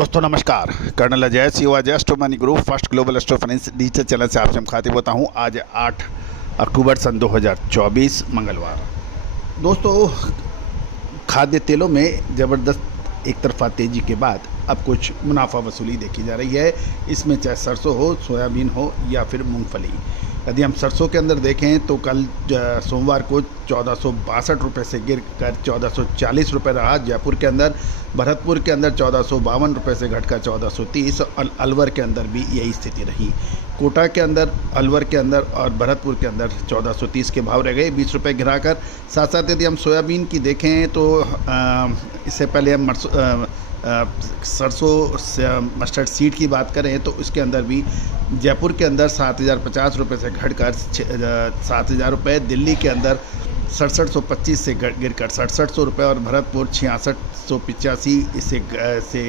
दोस्तों नमस्कार। Colonel Ajay CO Ajay astro money group first global astro finance digital channel से आपसे मुखातिब होता हूं। आज 8 अक्टूबर सन 2024 मंगलवार। दोस्तों, खाद्य तेलों में ज़बरदस्त एक तरफा तेज़ी के बाद अब कुछ मुनाफा वसूली देखी जा रही है। इसमें चाहे सरसों हो, सोयाबीन हो या फिर मूंगफली। यदि हम सरसों के अंदर देखें तो कल सोमवार को 1462 रुपये से गिर कर 1440 रुपये रहा। जयपुर के अंदर, भरतपुर के अंदर 1452 रुपये से घटकर 1430 और अलवर के अंदर भी यही स्थिति रही। कोटा के अंदर, अलवर के अंदर और भरतपुर के अंदर 1430 के भाव रह गए, 20 रुपये गिराकर। साथ साथ यदि हम सोयाबीन की देखें तो इससे पहले हम सरसों मस्टर्ड सीड की बात करें तो इसके अंदर भी जयपुर के अंदर 7050 रुपये से घटकर 7000 रुपये, दिल्ली के अंदर 6725 से गिरकर 6700 रुपये और भरतपुर 6685 से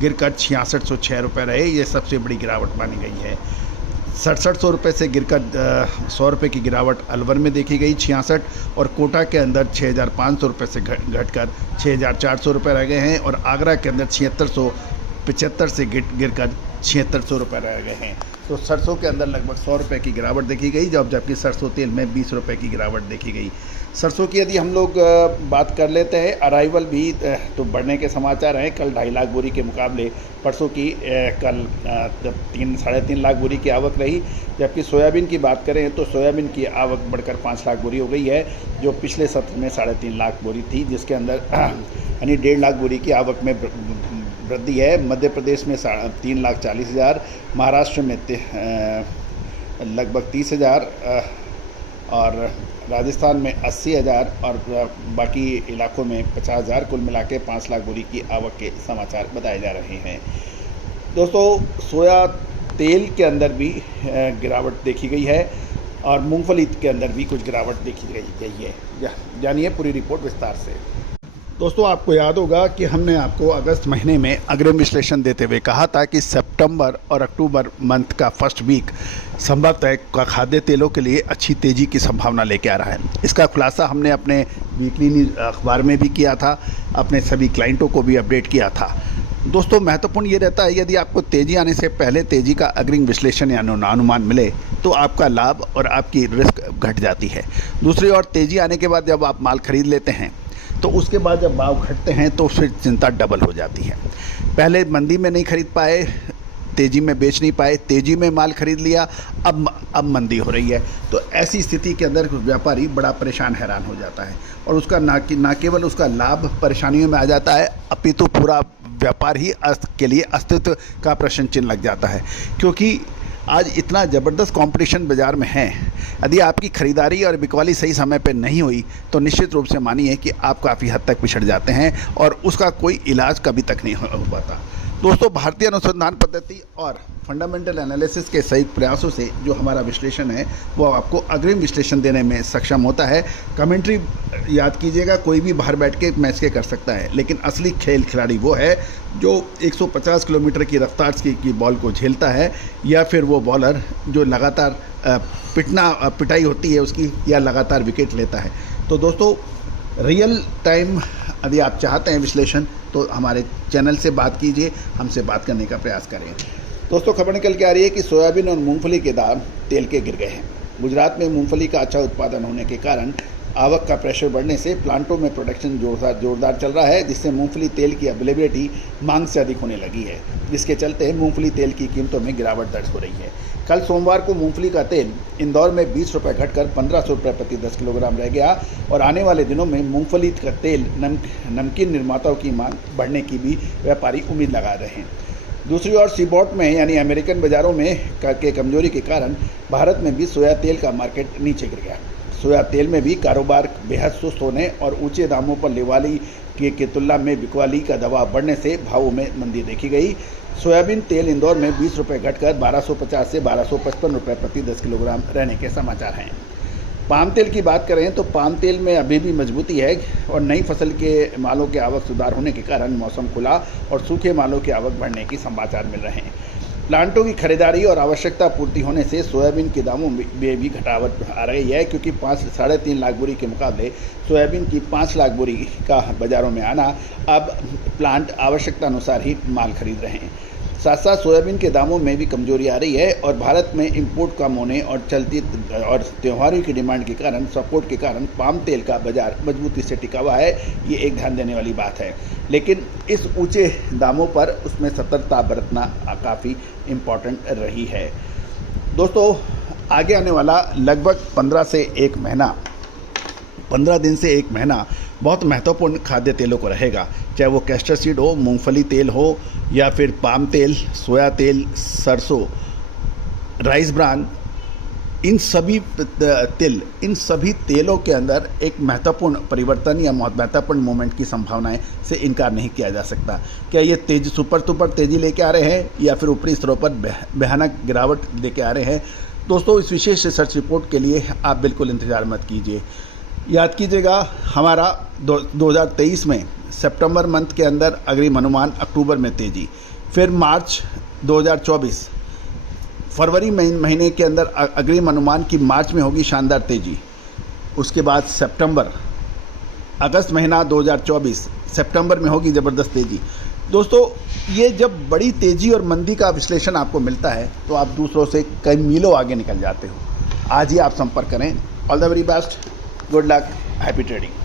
गिरकर 6606 रुपये रहे। ये सबसे बड़ी गिरावट मानी गई है। 6700 रुपये से गिरकर 100 रुपये की गिरावट अलवर में देखी गई 66, और कोटा के अंदर 6500 रुपये से घटकर 6400 रुपये रह गए हैं, और आगरा के अंदर 7675 से गिरकर 7600 रुपये रह गए हैं। तो सरसों के अंदर लगभग 100 रुपये की गिरावट देखी गई, जबकि सरसों तेल में 20 रुपये की गिरावट देखी गई। सरसों की यदि हम लोग बात कर लेते हैं, अराइवल भी तो बढ़ने के समाचार हैं। कल 2.5 लाख बोरी के मुकाबले परसों की कल 3-3.5 लाख बोरी की आवक रही। जबकि सोयाबीन की बात करें तो सोयाबीन की आवक बढ़कर 5 लाख बोरी हो गई है, जो पिछले सत्र में 3.5 लाख बोरी थी, जिसके अंदर यानी 1.5 लाख बोरी की आवक में वृद्धि है। मध्य प्रदेश में 3,40,000, महाराष्ट्र में लगभग 30,000 और राजस्थान में 80,000 और बाकी इलाकों में 50,000, कुल मिला के 5 लाख बोरी की आवक के समाचार बताए जा रहे हैं। दोस्तों, सोया तेल के अंदर भी गिरावट देखी गई है और मूंगफली के अंदर भी कुछ गिरावट देखी गई है। जानिए पूरी रिपोर्ट विस्तार से। दोस्तों, आपको याद होगा कि हमने आपको अगस्त महीने में अग्रिम विश्लेषण देते हुए कहा था कि सितंबर और अक्टूबर मंथ का फर्स्ट वीक संभवतः खाद्य तेलों के लिए अच्छी तेज़ी की संभावना लेके आ रहा है। इसका खुलासा हमने अपने वीकली अखबार में भी किया था, अपने सभी क्लाइंटों को भी अपडेट किया था। दोस्तों, महत्वपूर्ण ये रहता है, यदि आपको तेज़ी आने से पहले तेज़ी का अग्रिम विश्लेषण या अनुमान मिले तो आपका लाभ और आपकी रिस्क घट जाती है। दूसरी ओर, तेज़ी आने के बाद जब आप माल खरीद लेते हैं तो उसके बाद जब भाव घटते हैं तो फिर चिंता डबल हो जाती है। पहले मंदी में नहीं खरीद पाए, तेज़ी में बेच नहीं पाए, तेज़ी में माल खरीद लिया, अब मंदी हो रही है, तो ऐसी स्थिति के अंदर व्यापारी बड़ा परेशान हैरान हो जाता है और उसका ना केवल उसका लाभ परेशानियों में आ जाता है, अपितु पूरा व्यापार ही के लिए अस्तित्व का प्रश्न चिन्ह लग जाता है। क्योंकि आज इतना ज़बरदस्त कंपटीशन बाज़ार में है, यदि आपकी ख़रीदारी और बिकवाली सही समय पर नहीं हुई तो निश्चित रूप से मानिए कि आप काफ़ी हद तक पिछड़ जाते हैं और उसका कोई इलाज कभी तक नहीं हो पाता। दोस्तों, भारतीय अनुसंधान पद्धति और फंडामेंटल एनालिसिस के संयुक्त प्रयासों से जो हमारा विश्लेषण है वो आपको अग्रिम विश्लेषण देने में सक्षम होता है। कमेंट्री याद कीजिएगा, कोई भी बाहर बैठ के मैच के कर सकता है, लेकिन असली खिलाड़ी वो है जो 150 किलोमीटर की रफ्तार की बॉल को झेलता है, या फिर वो बॉलर जो लगातार पिटाई होती है उसकी, या लगातार विकेट लेता है। तो दोस्तों, रियल टाइम यदि आप चाहते हैं विश्लेषण तो हमारे चैनल से बात कीजिए, हमसे बात करने का प्रयास करें। दोस्तों, खबर निकल के आ रही है कि सोयाबीन और मूंगफली के दाम तेल के गिर गए हैं। गुजरात में मूंगफली का अच्छा उत्पादन होने के कारण आवक का प्रेशर बढ़ने से प्लांटों में प्रोडक्शन जोरदार चल रहा है, जिससे मूंगफली तेल की अवेलेबिलिटी मांग से अधिक होने लगी है, जिसके चलते मूंगफली तेल की कीमतों में गिरावट दर्ज हो रही है। कल सोमवार को मूंगफली का तेल इंदौर में 20 रुपये घटकर 1500 रुपये प्रति 10 किलोग्राम रह गया, और आने वाले दिनों में मूंगफली का तेल नमकीन निर्माताओं की मांग बढ़ने की भी व्यापारी उम्मीद लगा रहे हैं। दूसरी ओर, सीबॉट में यानी अमेरिकन बाज़ारों में के कमजोरी के कारण भारत में भी सोया तेल का मार्केट नीचे गिर गया। सोया तेल में भी कारोबार बेहद सुस्त होने और ऊंचे दामों पर लेवाली की तुलना में बिकवाली का दबाव बढ़ने से भावों में मंदी देखी गई। सोयाबीन तेल इंदौर में 20 रुपये घटकर 1250 से 1255 रुपये प्रति 10 किलोग्राम रहने के समाचार हैं। पाम तेल की बात करें तो पाम तेल में अभी भी मजबूती है और नई फसल के मालों के आवक सुधार होने के कारण मौसम खुला और सूखे मालों की आवक बढ़ने की समाचार मिल रहे हैं। प्लांटों की खरीदारी और आवश्यकता पूर्ति होने से सोयाबीन के दामों में भी घटावट आ रही है, क्योंकि 3.5 लाख बोरी के मुकाबले सोयाबीन की 5 लाख बोरी का बाज़ारों में आना, अब प्लांट आवश्यकता अनुसार ही माल खरीद रहे हैं। साथ साथ सोयाबीन के दामों में भी कमजोरी आ रही है और भारत में इंपोर्ट कम होने और चलती और त्योहारों की डिमांड के कारण, सपोर्ट के कारण पाम तेल का बाजार मजबूती से टिका हुआ है। ये एक ध्यान देने वाली बात है, लेकिन इस ऊंचे दामों पर उसमें सतर्कता बरतना काफ़ी इम्पॉर्टेंट रही है। दोस्तों, आगे आने वाला लगभग 15 दिन से 1 महीना बहुत महत्वपूर्ण खाद्य तेलों को रहेगा, चाहे वो कैस्टर सीड हो, मूंगफली तेल हो, या फिर पाम तेल, सोया तेल, सरसों, राइस ब्रान, इन सभी तेलों के अंदर एक महत्वपूर्ण परिवर्तन या महत्वपूर्ण मोमेंट की संभावनाएं से इनकार नहीं किया जा सकता। क्या ये सुपर तेज़ी लेके आ रहे हैं या फिर ऊपरी स्तरों पर भयानक गिरावट लेके आ रहे हैं? दोस्तों, इस विशेष रिसर्च रिपोर्ट के लिए आप बिल्कुल इंतज़ार मत कीजिए। याद कीजिएगा, हमारा 2023 में सितंबर मंथ के अंदर अग्रिम अनुमान, अक्टूबर में तेज़ी, फिर मार्च 2024 फरवरी महीने के अंदर अग्रिम अनुमान की मार्च में होगी शानदार तेज़ी। उसके बाद अगस्त महीना 2024 सितंबर में होगी ज़बरदस्त तेज़ी। दोस्तों, ये जब बड़ी तेज़ी और मंदी का विश्लेषण आपको मिलता है तो आप दूसरों से कई मीलों आगे निकल जाते हो। आज ही आप संपर्क करें। All the very best, good luck, happy trading.